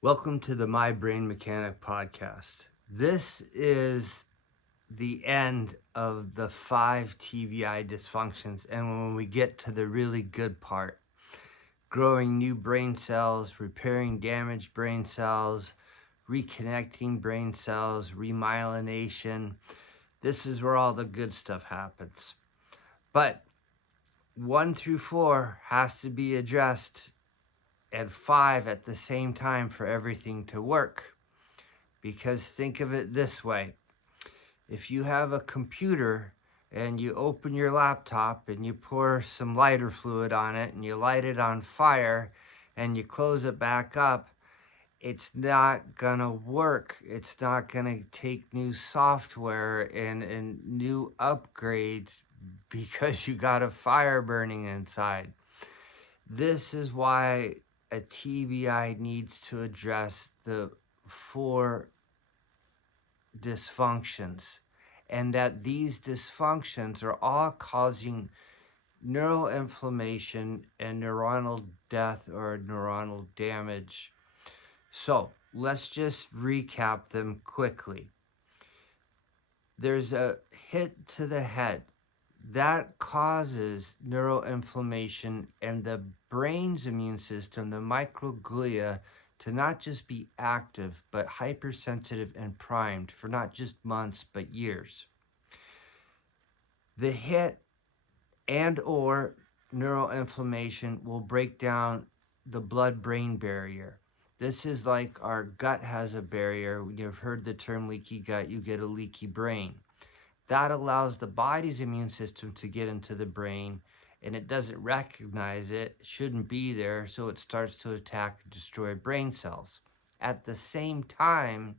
Welcome to the My Brain Mechanic podcast. This is the end of the 5 TBI dysfunctions, and when we get to the really good part, growing new brain cells, repairing damaged brain cells, reconnecting brain cells, remyelination, this is where all the good stuff happens. But 1 through 4 has to be addressed, and 5 at the same time for everything to work. Because think of it this way. If you have a computer and you open your laptop and you pour some lighter fluid on it and you light it on fire and you close it back up, it's not gonna work. It's not gonna take new software and new upgrades because you got a fire burning inside. This is why a TBI needs to address the 4 dysfunctions, and that these dysfunctions are all causing neuroinflammation and neuronal death or neuronal damage. So let's just recap them quickly. There's a hit to the head that causes neuroinflammation and the brain's immune system, the microglia, to not just be active but hypersensitive and primed for not just months but years. The hit and or neuroinflammation will break down the blood-brain barrier. This is like our gut has a barrier. You've heard the term leaky gut, you get a leaky brain. That allows the body's immune system to get into the brain, and it doesn't recognize it, shouldn't be there, so it starts to attack and destroy brain cells. At the same time,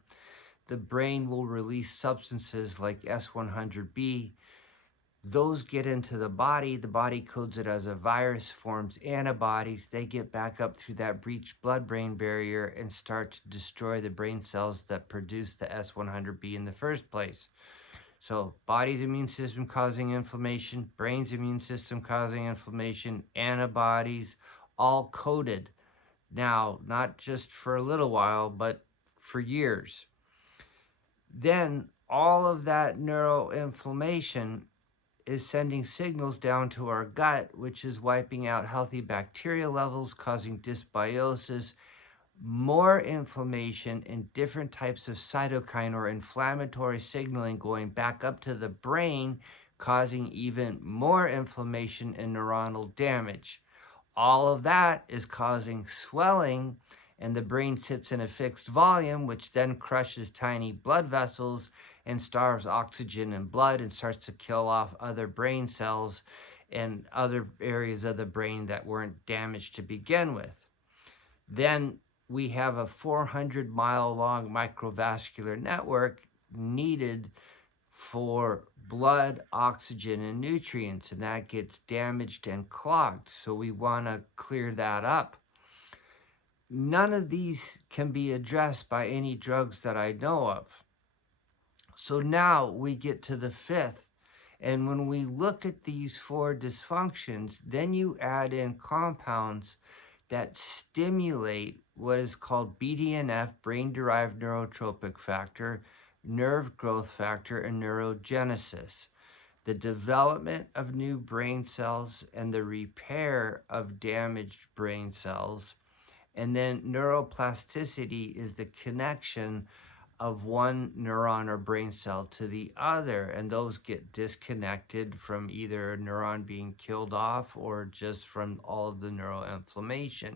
the brain will release substances like S100B. Those get into the body codes it as a virus, forms antibodies, they get back up through that breached blood-brain barrier and start to destroy the brain cells that produce the S100B in the first place. So body's immune system causing inflammation, brain's immune system causing inflammation, antibodies, all coded. Now, not just for a little while, but for years. Then all of that neuroinflammation is sending signals down to our gut, which is wiping out healthy bacteria levels, causing dysbiosis, more inflammation, and different types of cytokine or inflammatory signaling going back up to the brain, causing even more inflammation and neuronal damage. All of that is causing swelling, and the brain sits in a fixed volume, which then crushes tiny blood vessels and starves oxygen and blood and starts to kill off other brain cells and other areas of the brain that weren't damaged to begin with. Then we have a 400-mile long microvascular network needed for blood, oxygen, and nutrients, and that gets damaged and clogged. So we want to clear that up. None of these can be addressed by any drugs that I know of. So now we get to the 5th. And when we look at these 4 dysfunctions, then you add in compounds that stimulate what is called BDNF, brain-derived neurotrophic factor, nerve growth factor, and neurogenesis, the development of new brain cells and the repair of damaged brain cells. And then neuroplasticity is the connection of one neuron or brain cell to the other, and those get disconnected from either a neuron being killed off or just from all of the neuroinflammation.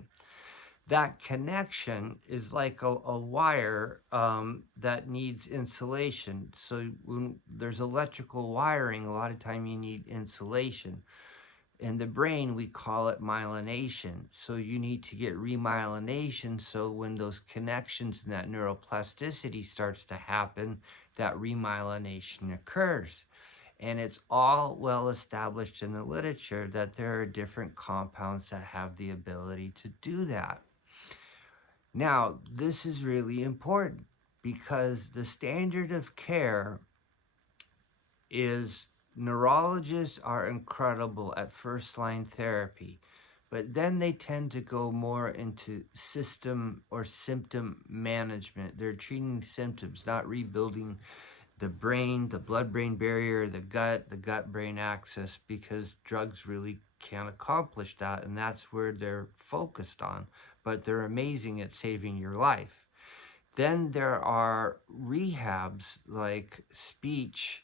That connection is like a wire that needs insulation. So when there's electrical wiring, a lot of time you need insulation. In the brain, we call it myelination. So you need to get remyelination, so when those connections and that neuroplasticity starts to happen, that remyelination occurs. And it's all well established in the literature that there are different compounds that have the ability to do that. Now, this is really important because the standard of care is neurologists are incredible at first-line therapy, But then they tend to go more into system or symptom management. They're treating symptoms, not rebuilding the brain, the blood-brain barrier, the gut-brain axis, because drugs really can't accomplish that, and that's where they're focused on. But they're amazing at saving your life. Then there are rehabs like speech,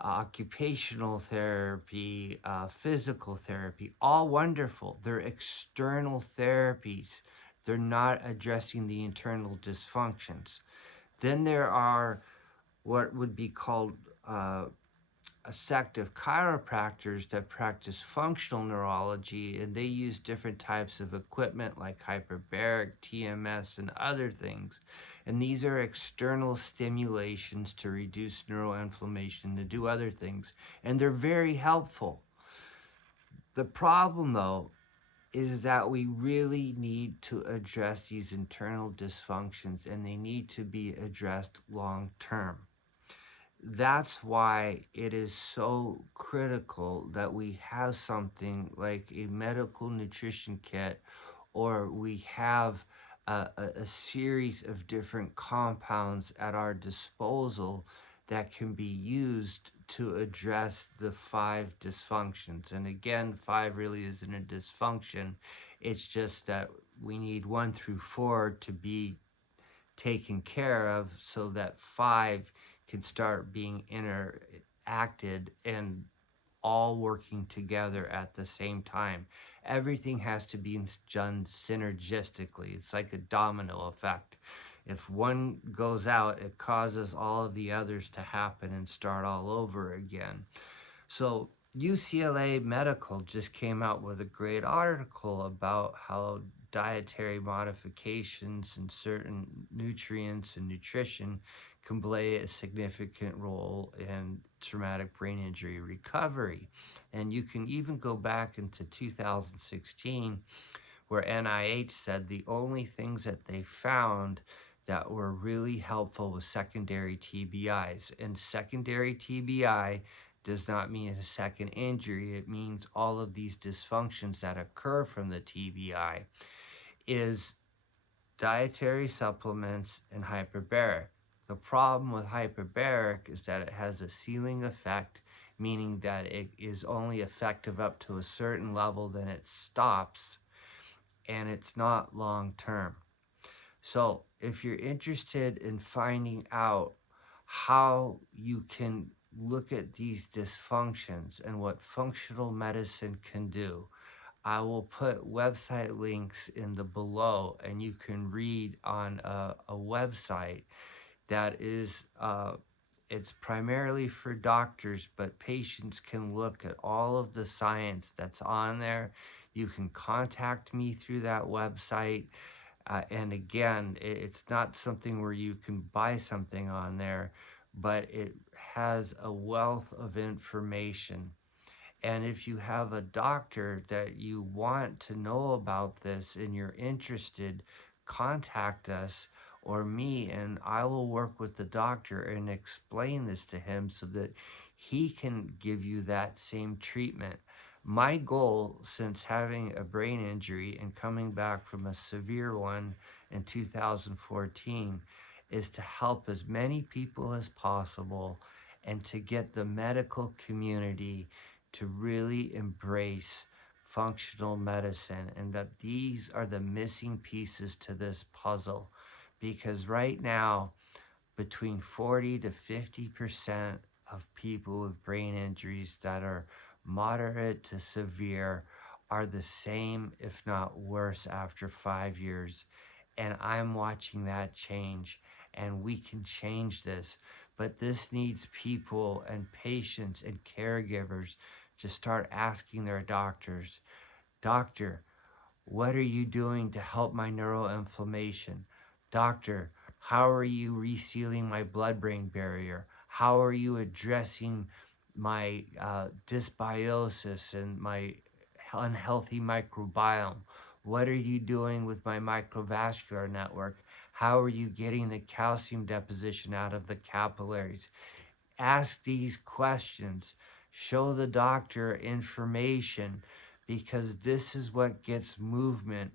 occupational therapy, physical therapy, all wonderful. They're external therapies. They're not addressing the internal dysfunctions. Then there are what would be called uh, a sect of chiropractors that practice functional neurology, and they use different types of equipment like hyperbaric, TMS, and other things. And these are external stimulations to reduce neuroinflammation, to do other things, and they're very helpful. The problem, though, is that we really need to address these internal dysfunctions, and they need to be addressed long term. That's why it is so critical that we have something like a medical nutrition kit, or we have a series of different compounds at our disposal that can be used to address the five dysfunctions. And again, five really isn't a dysfunction, it's just that we need one through four to be taken care of so that five can start being interacted and all working together at the same time. Everything has to be done synergistically. It's like a domino effect. If one goes out, it causes all of the others to happen and start all over again. So UCLA Medical just came out with a great article about how dietary modifications and certain nutrients and nutrition can play a significant role in traumatic brain injury recovery. And you can even go back into 2016 where NIH said the only things that they found that were really helpful was secondary TBIs. And secondary TBI does not mean a second injury. It means all of these dysfunctions that occur from the TBI is dietary supplements and hyperbaric. The problem with hyperbaric is that it has a ceiling effect, meaning that it is only effective up to a certain level, then it stops, and it's not long term. So, if you're interested in finding out how you can look at these dysfunctions and what functional medicine can do, I will put website links in the below, and you can read on a website that is it's primarily for doctors, but patients can look at all of the science that's on there. You can contact me through that website. And again, it's not something where you can buy something on there, but it has a wealth of information. And if you have a doctor that you want to know about this and you're interested, contact us or me, and I will work with the doctor and explain this to him so that he can give you that same treatment. My goal since having a brain injury and coming back from a severe one in 2014 is to help as many people as possible and to get the medical community to really embrace functional medicine, and that these are the missing pieces to this puzzle, because right now between 40 to 50% of people with brain injuries that are moderate to severe are the same, if not worse, after 5 years. And I'm watching that change, and we can change this. But this needs people and patients and caregivers to start asking their doctors, Doctor, what are you doing to help my neuroinflammation? Doctor, how are you resealing my blood-brain barrier? How are you addressing my dysbiosis and my unhealthy microbiome? What are you doing with my microvascular network? How are you getting the calcium deposition out of the capillaries? Ask these questions. Show the doctor information, because this is what gets movement.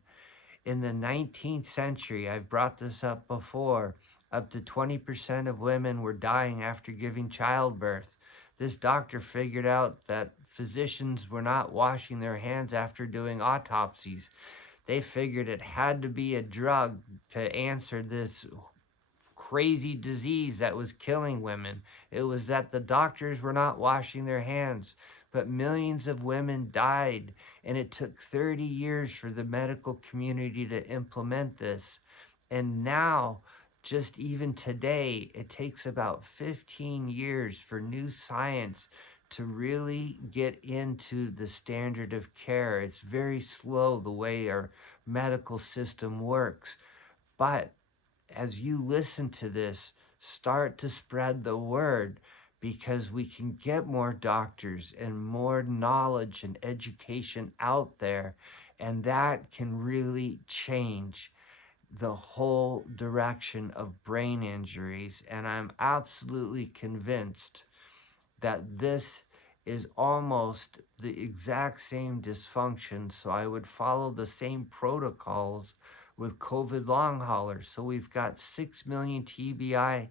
In the 19th century, I've brought this up before, up to 20% of women were dying after giving childbirth. This doctor figured out that physicians were not washing their hands after doing autopsies. They figured it had to be a drug to answer this crazy disease that was killing women. It was that the doctors were not washing their hands. But millions of women died, and it took 30 years for the medical community to implement this. And now, just even today, it takes about 15 years for new science to really get into the standard of care. It's very slow the way our medical system works. But as you listen to this, start to spread the word, because we can get more doctors and more knowledge and education out there, and that can really change the whole direction of brain injuries. And I'm absolutely convinced that this is almost the exact same dysfunction. So I would follow the same protocols with COVID long haulers. So we've got 6 million TBI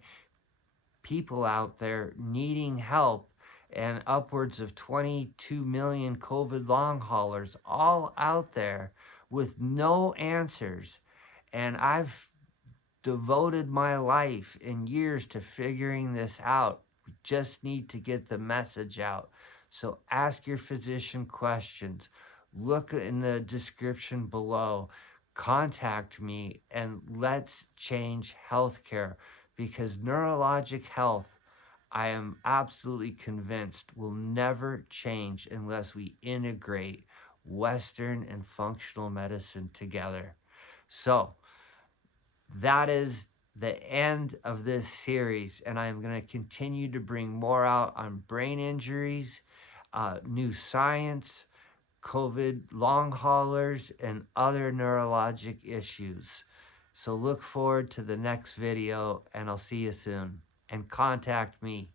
people out there needing help, and upwards of 22 million COVID long haulers all out there with no answers. And I've devoted my life and years to figuring this out. We just need to get the message out. So ask your physician questions. Look in the description below. Contact me, and let's change healthcare, because neurologic health, I am absolutely convinced, will never change unless we integrate Western and functional medicine together. So, that is the end of this series, and I'm going to continue to bring more out on brain injuries, new science, COVID long haulers, and other neurologic issues. So look forward to the next video, and I'll see you soon. And contact me.